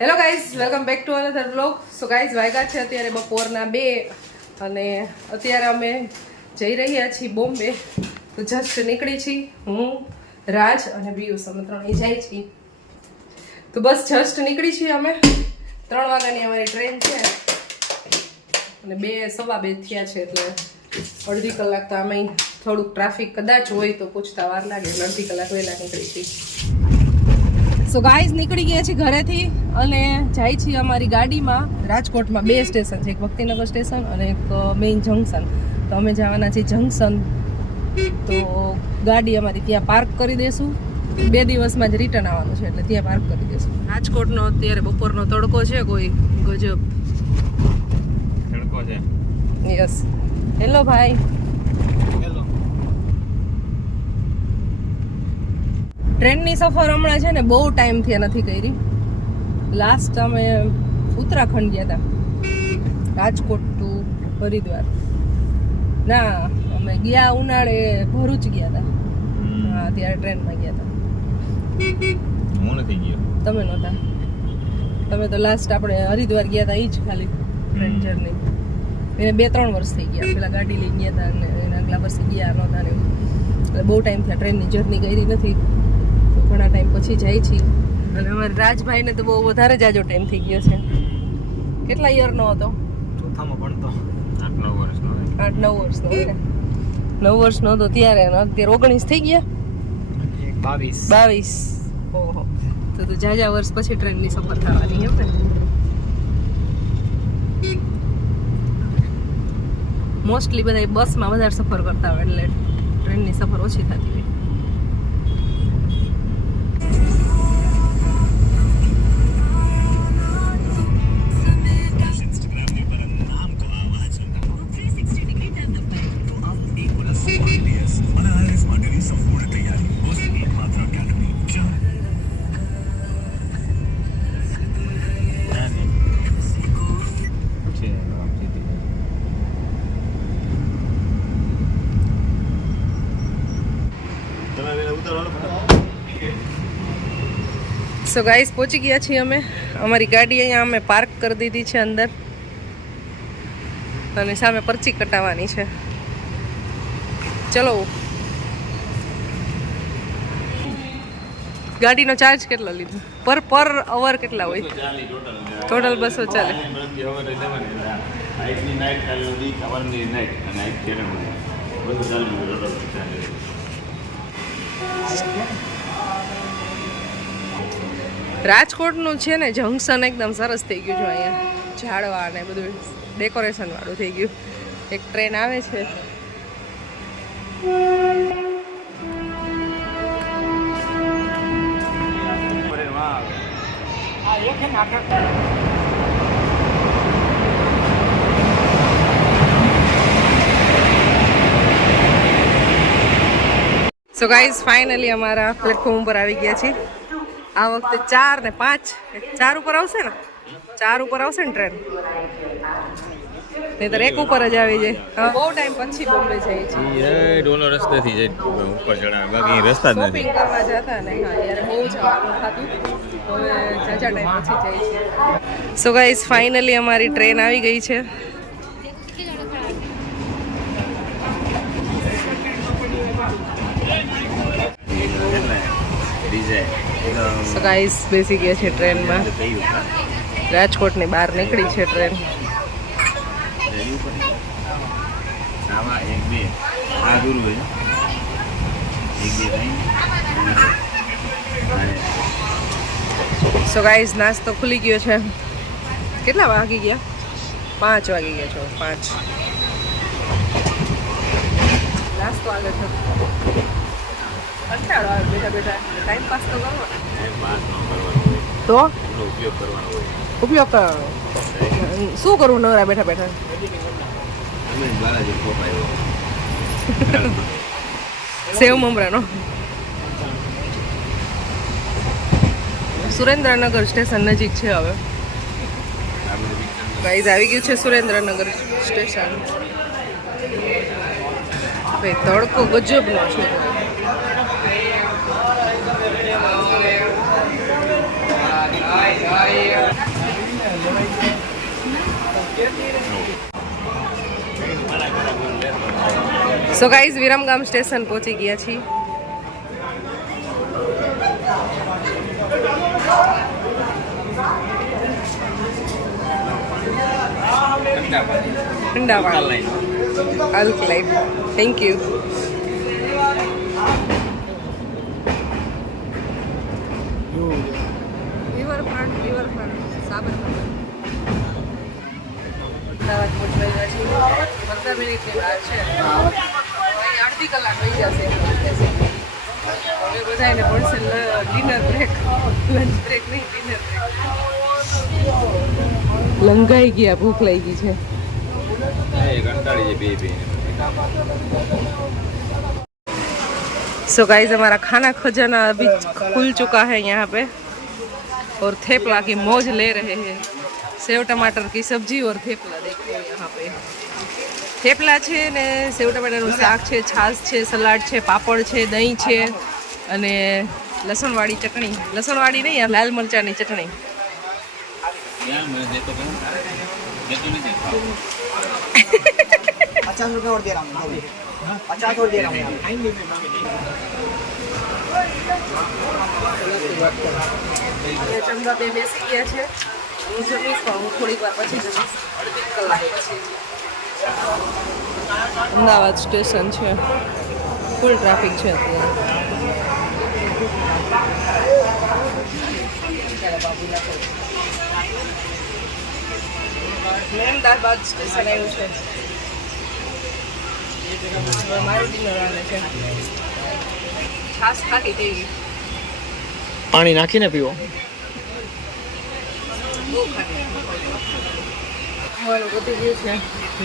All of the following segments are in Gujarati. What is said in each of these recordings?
Hello guys welcome back to another blog so guys વાગ્યા છે અત્યારે બપોરના બે અને અત્યારે અમે જઈ રહ્યા છીએ બોમ્બે. તો જસ્ટ નીકળી છીએ હું, રાજ અને પિયુષ. અમે ત્રણેય જાય છીએ. તો બસ જસ્ટ નીકળી છીએ અમે. ત્રણ વાગ્યાની અમારી ટ્રેન છે. અને બે, સવા બે થયા છે એટલે અડધી કલાક તો અમે થોડુંક ટ્રાફિક કદાચ હોય તો પૂછતા વાર લાગે એટલે અડધી કલાક વહેલા નીકળી છીએ સો ગાઈઝ નીકળી ગયા છીએ ઘરેથી અને જાય છીએ અમારી ગાડીમાં. રાજકોટમાં બે સ્ટેશન છે એક ભક્તિનગર સ્ટેશન અને એક મેઇન જંકશન તો અમે જવાના છીએ જંકશન તો ગાડી અમારી ત્યાં પાર્ક કરી દેશું. બે દિવસમાં જ રિટર્ન આવવાનું છે એટલે ત્યાં પાર્ક કરી દેશું. રાજકોટનો અત્યારે બપોરનો તડકો છે કોઈ? ગજબ. તડકો છે. યસ હેલો ભાઈ. ટ્રેનની સફર હમણાં છે ને બહુ ટાઈમથી નથી કરી. લાસ્ટ અમે ઉત્તરાખંડ ગયા હતા રાજકોટ ટુ હરિદ્વાર. ના અમે ગયા ઉનાળે ભરૂચ ગયા હતા હા ત્યારે ટ્રેનમાં ગયા હતા હું નથી ગયો. તમે નહોતા? તમે તો લાસ્ટ આપણે હરિદ્વાર ગયા હતા એ જ ખાલી ટ્રેન જર્ની એને બે ત્રણ વર્ષ થઈ ગયા. પેલા ગાડી લઈ ગયા હતા અને એના આગલા વર્ષે ગયા નહોતા ને એવું. એટલે બહુ ટાઈમ થયા ટ્રેનની જર્ની કરી નથી. ઘણા ટાઈમ પછી જાય છીએ. અને અમારે રાજભાઈને તો બહુ વધારે જાજો ટાઈમ થઈ ગયો છે. કેટલા યરનો હતો? ચોથામાં ભણતો. આઠ નવ વર્ષનો આઠ નવ વર્ષનો નવ વર્ષનો હતો ત્યારે અત્યારે ઓગણીસ થઈ ગયા? બાવીસ. બાવીસ. ઓહો. તો તો જાજા વર્ષ પછી ટ્રેનની સફર થવાની એમ ને મોસ્ટલી બધા બસમાં વધારે સફર કરતા હોય એટલે ટ્રેનની સફર ઓછી થતી હોય. સો ગાઈસ પહોંચી ગયા છીએ અમે. અમારી ગાડી અહીંયા અમે પાર્ક કરી દીધી છે અંદર. અને સામે પરચી કટાવવાની છે. ચલો. ગાડીનો ચાર્જ કેટલો લીધો? પર પર અવર કેટલા હોય? ટોટલ બસો ચાલે આજની night, કાલનો દી, સવારની night અને આજ તેરમની. બધું ચાલુ હોય, total ચાલે. રાજકોટનું છે ને, જંકશન એકદમ સરસ થઈ ગયું છે અહીંયા. ઝાડવા ને બધું ડેકોરેશનવાળું થઈ ગયું. એક ટ્રેન આવે છે. સો ગાઈઝ ફાઇનલી અમારા પ્લેટફોર્મ ઉપર આવી ગયા છીએ. આ વખતે ચાર ને પાંચ. ચાર ઉપર આવશે ને? ચાર ઉપર આવશે ને ટ્રેન નહીતર એક ઉપર જ આવી જાય. હા, બહુ ટાઈમ પછી બોમ્બે જઈએ છીએ. એ ડોલો રસ્તેથી જાય ઉપર ચડાવે. બાકી રસ્તા જ શોપિંગ નથી કરવા જતા ને હા ત્યારે બહુ જવાનું થતું. હવે જાજા ટાઈમ પછી જાય છે સો ગાઈઝ ફાઇનલી અમારી ટ્રેન આવી ગઈ છે. ડીજે. સો બેસી ગયા છે ટ્રેનમાં. રાજકોટની બહાર નીકળી છે ટ્રેન. સો ગાઈઝ નાસ્તો ખુલી ગયો છે. કેટલા વાગી ગયા? પાંચ વાગી ગયા છો પાંચ. નાસ્તો આગળ છે કંટાળો આવે બેઠા બેઠા. ટાઈમ પાસ તો કરવો તો? ઉપયોગ કરવાનો હોય. ઉપયોગ કરવાનો શું કરવું નવરા બેઠા બેઠા. સેવ મમરાનો. સુરેન્દ્રનગર સ્ટેશન નજીક છે હવે. ગાઈઝ આવી ગયું છે સુરેન્દ્રનગર સ્ટેશન. ભાઈ તડકો ગજબનો છે. સો ગાઈઝ વિરમગામ સ્ટેશન પહોંચી ગયા છીએ. ઠંડા પાણી alkaline thank you riverfront riverfront Sabarmati પંદર મિનિટની વાર છે અહીં અડધી કલાક થઈ જશે હવે બધાને પડશે ડિનર બ્રેક લંચ બ્રેક નહીં ડિનર બ્રેક લંગાઈ ગયા ભૂખ લાગી છે કંટાળી બે બે सो गाइस हमारा खाना खजाना अभी खुल चुका है यहाँ पे और थेपला की मौज ले रहे हैं સેવ ટમાટર કી સબ્જી ઓર થેપલા દેખો થેપલા છે ને સેવ ટમાટરનું શાક છે છાશ છે સલાડ છે પાપડ છે દહીં છે અને લસણવાળી ચટણી. લસણવાળી નહીં લાલ મરચાની ચટણી. બેસી ગયા છે. હું થોડીક વાર પછી જમીશ. કલાક અમદાવાદ સ્ટેશન છે. ફૂલ ટ્રાફિક છે અત્યારે. મહેમદાબાદ સ્ટેશન આવ્યું છે. મારું ડિનર આવે છે. થઈ પાણી નાખીને પીવો. અમારું પતિ ગયું છે.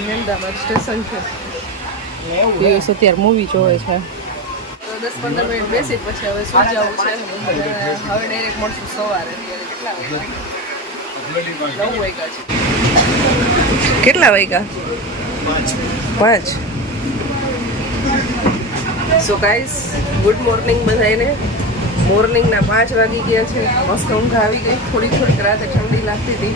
મહેમદાબાદ સ્ટેશન છે. દિવસ અત્યારે મૂવી જોવે છે. તો દસ પંદર મિનિટ બેસી પછી હવે સુઈ જવું છે? હવે ડાયરેક્ટ મળશું સવારે. કેટલા વાગ્યા નવ વાગ્યા છે. કેટલા વાગ્યા? પાંચ. સો ગાઈસ ગુડ મોર્નિંગ બધાને મોર્નિંગના પાંચ વાગી ગયા છે. મસ્ત ઊંઘ આવી ગઈ. થોડી થોડીક રાતે ઠંડી લાગતી હતી.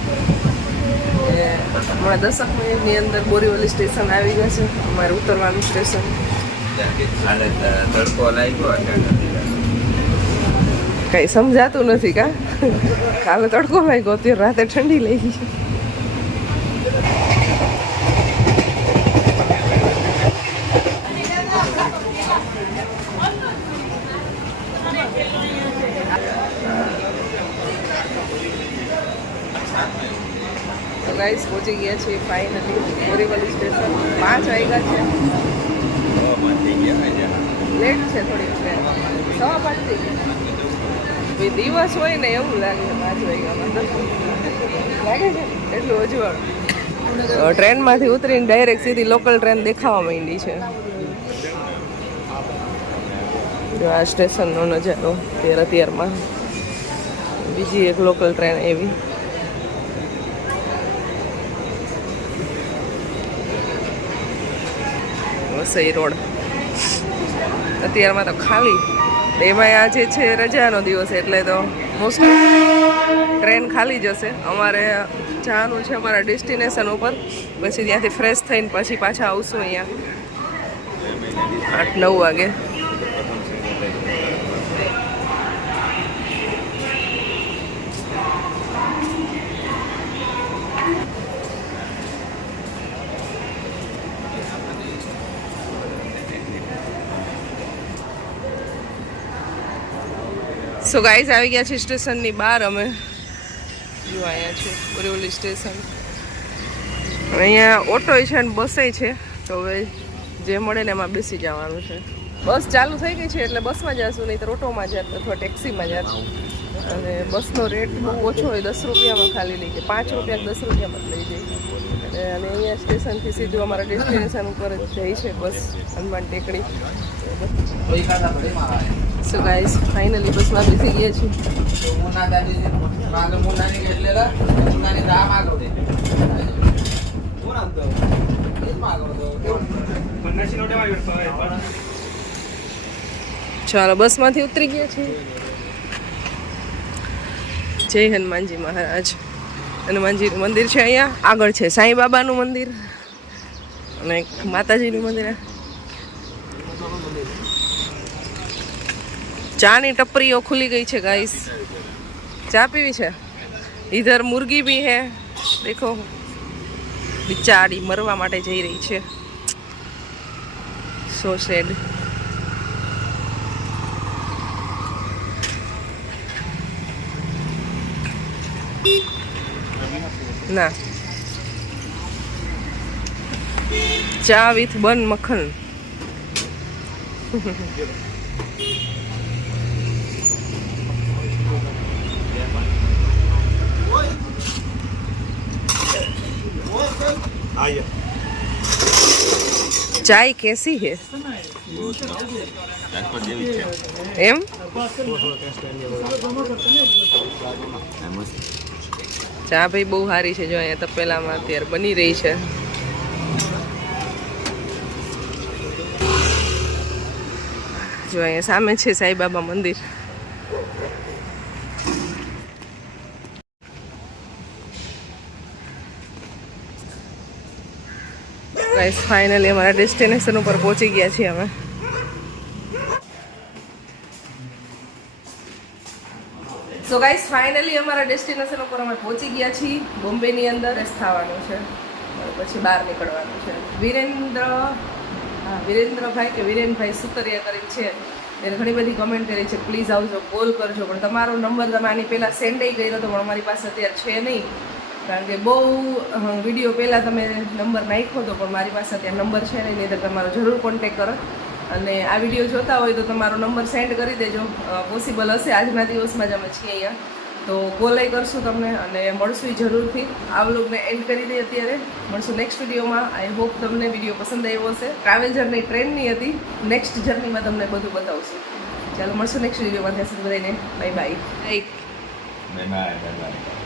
હમણાં દસક મિનિટની અંદર બોરીવલી સ્ટેશન આવી ગયા છે. અમારે ઉતરવાનું સ્ટેશન. તડકો કઈ સમજાતું નથી કા? કાલે તડકો લાગ્યો, અત્યારે રાતે ઠંડી લઈ ગઈ ગાઈસ પહોંચી ગયા છીએ ફાઇનલી બોરીવલી સ્ટેશન પાંચ વાગ્યા છે લેટ છે થોડી સવા પાંચ થઈ દિવસ હોય ને એવું લાગે છે, પાંચ વાગ્યામાં લાગે છે? એટલું અજવાળું ટ્રેનમાંથી ઉતરીને ડાયરેક્ટ સીધી લોકલ ટ્રેન દેખાવા માંડી છે. આ સ્ટેશનનો નજારો તેર અત્યારમાં. બીજી એક લોકલ ટ્રેન એવી. વસઈ રોડ. અત્યારમાં તો ખાલી. એમાં આજે છે રજાનો દિવસ એટલે તો મોસ્ટ ટ્રેન ખાલી જશે અમારે જવાનું છે અમારા ડેસ્ટિનેશન ઉપર. પછી ત્યાંથી ફ્રેશ થઈને પછી પાછા આવશું અહીંયા. આઠ નવ વાગે. સો ગાઈઝ આવી ગયા છે સ્ટેશનની બહાર અમે. જો અહીંયા છે બોરીવલી સ્ટેશન. અહીંયા ઓટો છે અને બસે છે. તો હવે જે મળે ને એમાં બેસી જવાનું છે. બસ ચાલુ થઈ ગઈ છે એટલે બસમાં જશું નહીં તો ઓટોમાં જાત અથવા ટેક્સીમાં જાત. અને બસનો રેટ બહુ ઓછો હોય, દસ રૂપિયામાં ખાલી લઈ જાય. પાંચ રૂપિયા દસ રૂપિયામાં લઈ જાય. અને અહીંયા સ્ટેશનથી સીધું અમારા ડેસ્ટિનેશન ઉપર જ જાય છે બસ, Hanuman Tekdi. So guys finally બસમાં બેસી ગયા છીએ. ચાલો, બસમાંથી ઉતરી ગયા છીએ. જય હનુમાનજી મહારાજ. હનુમાનજીનું મંદિર છે અહીંયા. આગળ છે સાંઈબાબાનું મંદિર અને માતાજીનું મંદિર. ચાની ટપરીઓ ખુલી ગઈ છે ગાઈસ ચા પીવી છે? ઇધર મુરગી બી હે. દેખો. બિચારી મરવા માટે જઈ રહી છે. સો સેડ ના. ચા વિથ બન મખન. ચાય કેસી હે? રાજકોટ જેવી જ છે એમ? આ મસ્ત ચા ભાઈ બહુ સારી છે જો અહીંયા તપેલામાં અત્યારે બની રહી છે. જો અહીંયા સામે છે સાઈબાબા મંદિર. ફાઇનલી અમારા ડેસ્ટિનેશન ઉપર પહોંચી ગયા છીએ અમે. સો ગાઈસ ફાઇનલી અમારા ડેસ્ટિનેશન ઉપર અમે પહોંચી ગયા છીએ. બોમ્બેની અંદર રેસ થવાનું છે. પછી બહાર નીકળવાનું છે. વિરેન્દ્ર, હા, વિરેન્દ્રભાઈ કે વિરેનભાઈ સુતરિયા કરીને છે. એને ઘણી બધી કમેન્ટ કરી છે પ્લીઝ આવજો કોલ કરજો. પણ તમારો નંબર તમે આની પહેલાં સેન્ડ કર્યો હતો પણ અમારી પાસે અત્યારે છે નહીં. કારણ કે બહુ વીડિયો પહેલાં તમે નંબર નાખ્યો હતો પણ મારી પાસે અત્યારે નંબર છે નહીં નહીં તો તમારો જરૂર કોન્ટેક કરો. અને આ વીડિયો જોતા હોય તો તમારો નંબર સેન્ડ કરી દેજો. પોસિબલ હશે આજના દિવસમાં જ અમે છીએ અહીંયા. તો કોલ કરશું તમને અને મળશું જરૂરથી. આ વ્લોગને એન્ડ કરી દઈએ અત્યારે. મળશું નેક્સ્ટ વિડીયોમાં. આઈ હોપ તમને વીડિયો પસંદ આવ્યો હશે. ટ્રાવેલ જર્ની ટ્રેનની હતી. નેક્સ્ટ જર્નીમાં તમને બધું બતાવશું. ચાલો મળશું નેક્સ્ટ વિડીયોમાં. ત્યાં સુધી બધાને bye bye bye bye bye bye